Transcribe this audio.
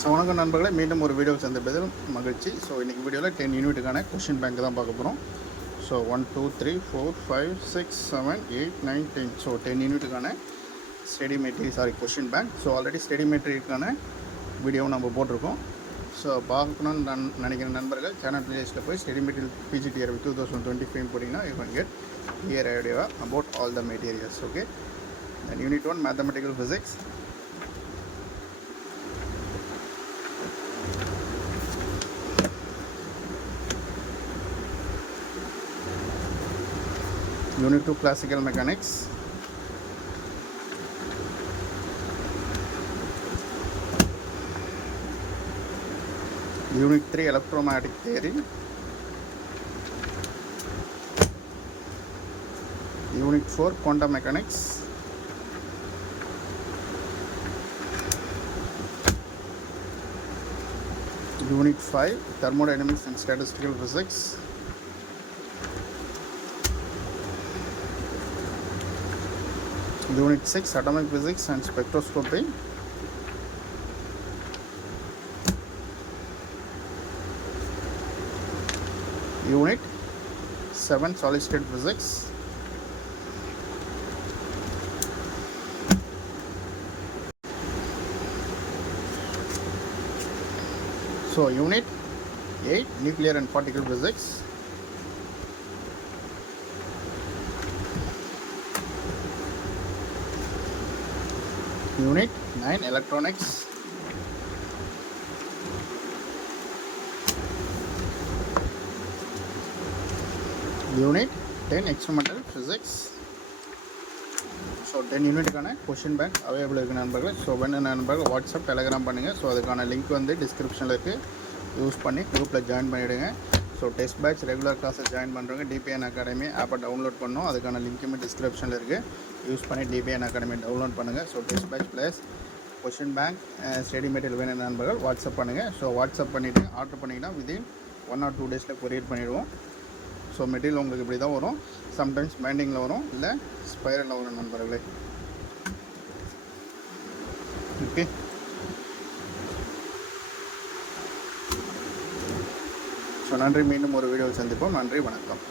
ஸோ வணக்கம் நண்பர்களே, மீண்டும் ஒரு வீடியோ சந்திப்பதில் மகிழ்ச்சி. ஸோ இன்றைக்கி வீடியோவில் 10 யூனிட்டுக்கான கொஷின் பேங்க் தான் பார்க்க போகிறோம். ஸோ 1 2 3 4 5 6 7 8 9 10. ஸோ 10 யூனிட்டுக்கான question bank. So already study மெட்டீரியலுக்கான வீடியோவும் நம்ம போட்டிருக்கோம். ஸோ பார்க்கணும்னு நினைக்கிற நண்பர்கள் சேனல் பிளேலிஸ்ட்டில் போய் ஸ்டடி மெட்டீரியல் PGTR 2025 போட்டிங்கன்னா you can get clear idea about all the materials. Okay, then யூனிட் 1 mathematical physics. Unit 2 Classical Mechanics. Unit 3 Electromagnetic Theory. Unit 4 Quantum Mechanics. Unit 5 Thermodynamics and Statistical Physics. Unit 6 Atomic Physics and Spectroscopy. Unit 7 Solid State Physics. So Unit 8 Nuclear and Particle Physics. Unit 9 Electronics. Unit 10 Experimental Physics. So 10 யூனிட்டுக்கான question bank available இருக்குது நண்பர்கள். So வேணும் நண்பர்கள் WhatsApp Telegram பண்ணுங்கள். So அதுக்கான link வந்து டிஸ்கிரிப்ஷனில் இருக்குது. யூஸ் பண்ணி குரூப்பில் ஜாயின் பண்ணிவிடுங்க. So test batch regular classes join பண்ணுறவங்க DPN அகாடமி ஆப்பை டவுன்லோட் பண்ணணும். அதுக்கான லிங்க்குமே டிஸ்கிரிப்ஷனில் இருக்குது. யூஸ் பண்ணி DPN அகாடமி டவுன்லோட் பண்ணுங்கள். So test batch plus question bank study material வேணும் நண்பர்கள் வாட்ஸ்அப் பண்ணுங்கள். ஸோ வாட்ஸ்அப் பண்ணிவிட்டு ஆர்டர் பண்ணிங்கன்னா வித்தின் 1 or 2 டேஸில் கொரியர் பண்ணிவிடுவோம். ஸோ மெட்டீரியல் உங்களுக்கு இப்படி தான் வரும். சம்டைம்ஸ் பைண்டிங்கில் வரும், இல்லை ஸ்பைரலில் வரும் நண்பர்களே. ஓகே, ஸோ நன்றி. மீண்டும் ஒரு வீடியோவில் சந்திப்போம். நன்றி, வணக்கம்.